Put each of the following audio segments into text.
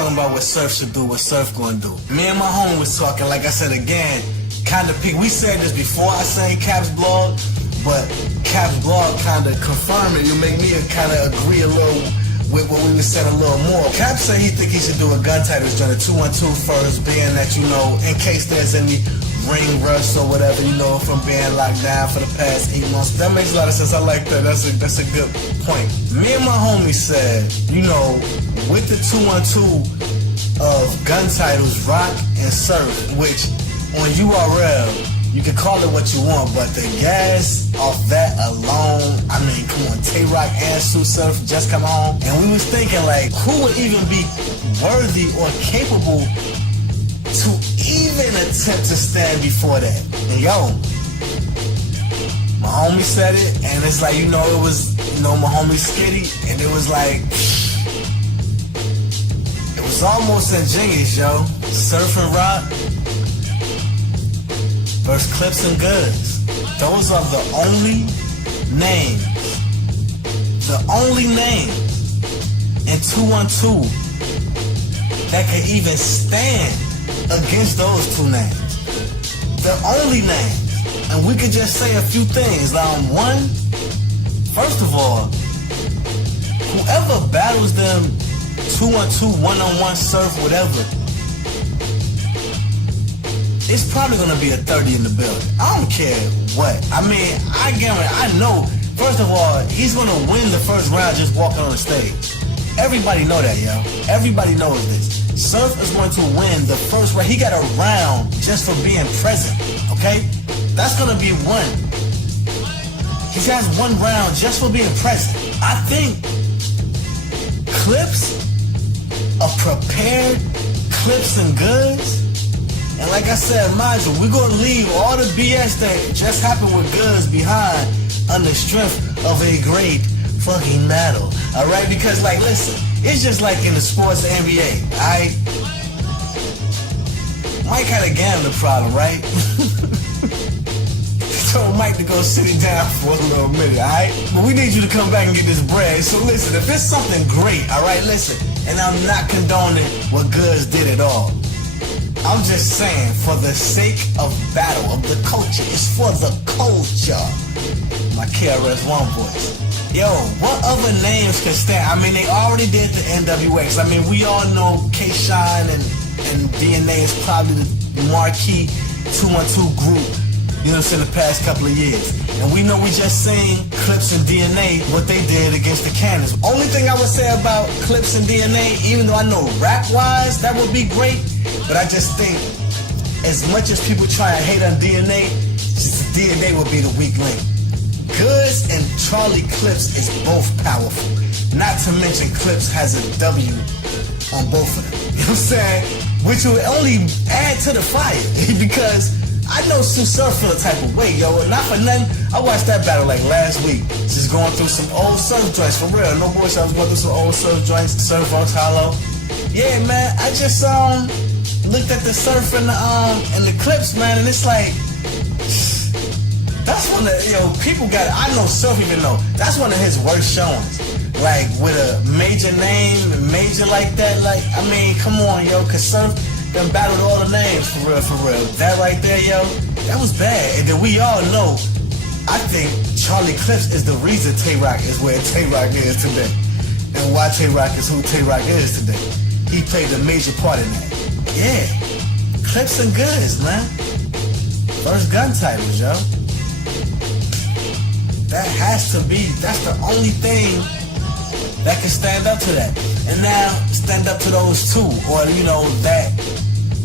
talking about what Surf should do, what Surf gonna do. Me and my homie was talking, like I said again, kind of pick. We said this before I sang Cap's blog, but Cap's blog kind of confirmed it. You make me kind of agree a little with what we were saying a little more. Cap said he think he should do a Guntitiles joint, a 212 first, being that, you know, in case there's any ring rust or whatever, you know, from being locked down for the past 8 months. That makes a lot of sense. I like that. That's a good point. Me and my homie said, you know, with the 212 of Guntitiles, Rock and Surf, which on URL, you can call it what you want, but the gas off that alone, I mean, come on, Tay-Rock and Sue Surf just come on. And we was thinking, like, who would even be worthy or capable to even attempt to stand before that? And yo, my homie said it, and it's like, you know, it was, you know, my homie Skitty, and it was like, it was almost ingenious, yo. Surf and Rock versus Clips and Goods. Those are the only names in 212 that can even stand against those two names. The only names. And we could just say a few things. One, first of all, whoever battles them 212, one-on-one, Surf, whatever, it's probably gonna be a 30 in the building. I don't care what. I mean, I guarantee, I know, first of all, he's gonna win the first round just walking on the stage. Everybody know that, yo. Everybody knows this. Surf is going to win the first round. He got a round just for being present, okay? That's gonna be one. He has 1 round just for being present. I think Clips, a prepared Clips and Goods, and like I said, mind you, we're gonna leave all the BS that just happened with Goods behind on the strength of a great fucking battle. Alright? Because, like, listen, it's just like in the sports NBA, alright? Mike had a gambling problem, right? Told Mike to go sit it down for a little minute, alright? But we need you to come back and get this bread. So listen, if it's something great, alright, listen, and I'm not condoning what Goods did at all. I'm just saying, for the sake of battle, of the culture, it's for the culture. My KRS-One voice. Yo, what other names can stand? I mean, they already did the NWX. I mean, we all know K-Shine and DNA is probably the marquee 212 group, you know what I'm saying, the past couple of years. And we know we just seen Clips and DNA, what they did against the Cannons. Only thing I would say about Clips and DNA, even though I know rap-wise that would be great, but I just think as much as people try and hate on DNA, just DNA would be the weak link. Goods and Charlie Clips is both powerful. Not to mention Clips has a W on both of them. You know what I'm saying? Which will only add to the fire. Because I know Sue Surf feel a type of way, yo. Not for nothing, I watched that battle like last week. Just going through some old Surf joints, for real. No bullshit, I was going through some old Surf joints, Surf Vox Hollow. Yeah, man, I just looked at the Surf and the Clips, man, and it's like, that's one of, people got, I know Surf even know, that's one of his worst showings. Like, with a major name, major like that, like, I mean, come on, yo, cause Surf done battled all the names, for real. That right there, yo, that was bad. And then we all know, I think Charlie Clips is the reason Tay-Rock is where Tay-Rock is today. And why Tay-Rock is who Tay-Rock is today. He played a major part in that. Yeah, Clips and Goods, man. First Guntitiles, yo. That has to be, that's the only thing that can stand up to that. And now, stand up to those two, or, that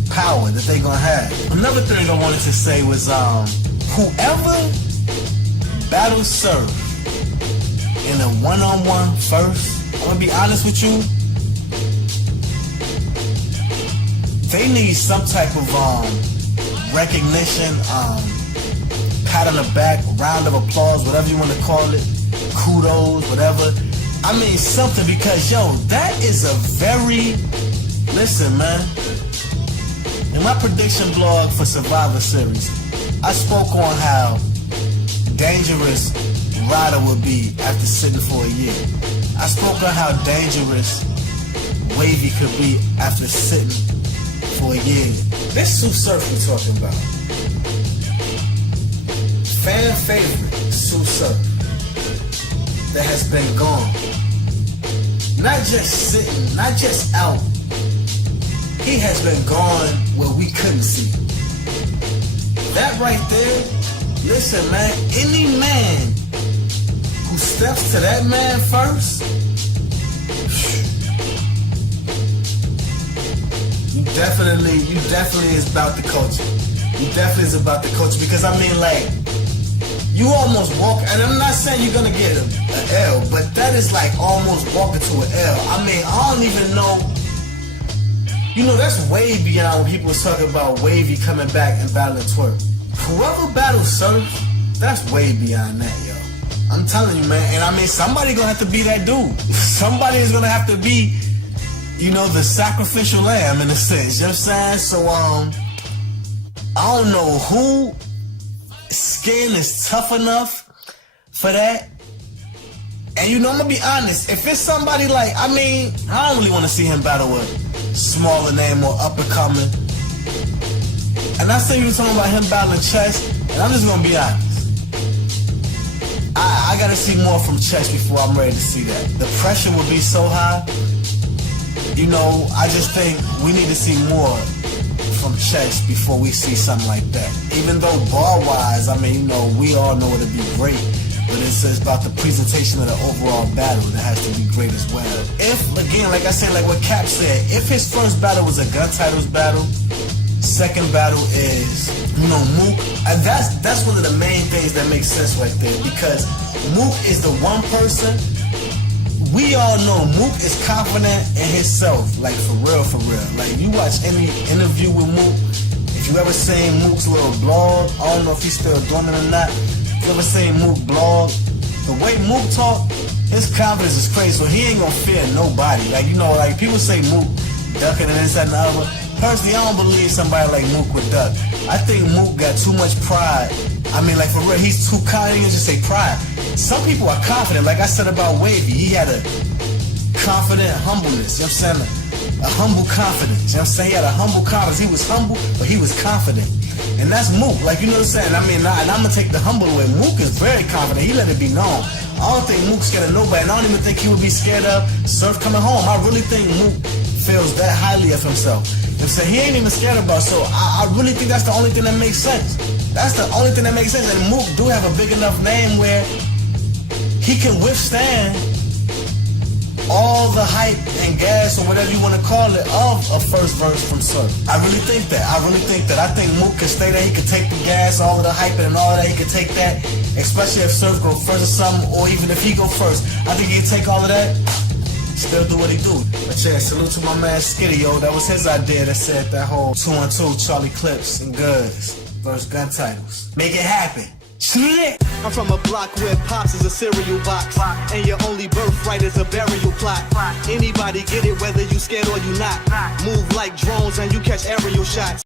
power that they gonna have. Another thing I wanted to say was, whoever battles Surf in a one-on-one first, I'm gonna be honest with you, they need some type of recognition, pat on the back, round of applause, whatever you want to call it, kudos, whatever. I mean something, because yo, that is a very, listen man, in my prediction blog for Survivor Series, I spoke on how dangerous Ryder would be after sitting for a year. I spoke on how dangerous Wavy could be after sitting for a year. This Sue Surf we're talking about. Fan favorite Sue Surf that has been gone. Not just sitting, not just out. He has been gone where we couldn't see. That right there, listen man, any man who steps to that man first, you definitely is about the culture. You definitely is about the culture because I mean like, you almost walk, and I'm not saying you're gonna get an L, but that is like almost walking to an L. I mean, I don't even know, you know, that's way beyond when people was talking about Wavy coming back and battling Twerk. Whoever battles Surf, that's way beyond that, yo. I'm telling you, man, and I mean, somebody gonna have to be that dude. Somebody is gonna have to be, you know, the sacrificial lamb in a sense, you know what I'm saying? So, I don't know who skin is tough enough for that. And you know, I'm gonna be honest, if it's somebody like, I mean, I don't really want to see him battle with smaller name or up and coming. And I say you were talking about him battling Chess, and I'm just gonna be honest. I gotta see more from Chess before I'm ready to see that. The pressure will be so high. You know, I just think we need to see more from Chess before we see something like that. Even though bar-wise, I mean, you know, we all know it'll be great, but it's about the presentation of the overall battle that has to be great as well. If, again, like I said, like what Cap said, if his first battle was a Guntitiles battle, second battle is, you know, Mook, and that's one of the main things that makes sense right there, because Mook is the one person, we all know Mook is confident in himself, like for real. Like you watch any interview with Mook, if you ever seen Mook's little blog, I don't know if he's still doing it or not, if you ever seen Mook blog, the way Mook talk, his confidence is crazy, so he ain't gonna fear nobody. Like, you know, like people say Mook ducking and this, that, and the other. Personally, I don't believe somebody like Mook would duck. I think Mook got too much pride. I mean, like for real, he's too kind. You just say pride. Some people are confident. Like I said about Wavy, he had a confident humbleness. You know what I'm saying? A humble confidence. You know what I'm saying? He had a humble confidence. He was humble, but he was confident. And that's Mook. Like, you know what I'm saying? I mean, and I'm going to take the humble away. Mook is very confident. He let it be known. I don't think Mook's scared of nobody. And I don't even think he would be scared of Surf coming home. I really think Mook feels that highly of himself. You know what I'm saying? He ain't even scared about. So I really think that's the only thing that makes sense. That's the only thing that makes sense. And Mook do have a big enough name where he can withstand all the hype and gas or whatever you want to call it of a first verse from Surf. I really think that. I think Mook can stay there. He can take the gas, all of the hype and all of that. He can take that, especially if Surf go first or something, or even if he go first. I think he can take all of that, still do what he do. But yeah, salute to my man Skitty, yo. That was his idea that said that whole 2-on-2 Charlie Clips and Goods versus Guntitiles. Make it happen. I'm from a block where Pops is a cereal box, and your only birthright is a burial plot. Anybody get it, whether you scared or you not. Move like drones and you catch aerial shots.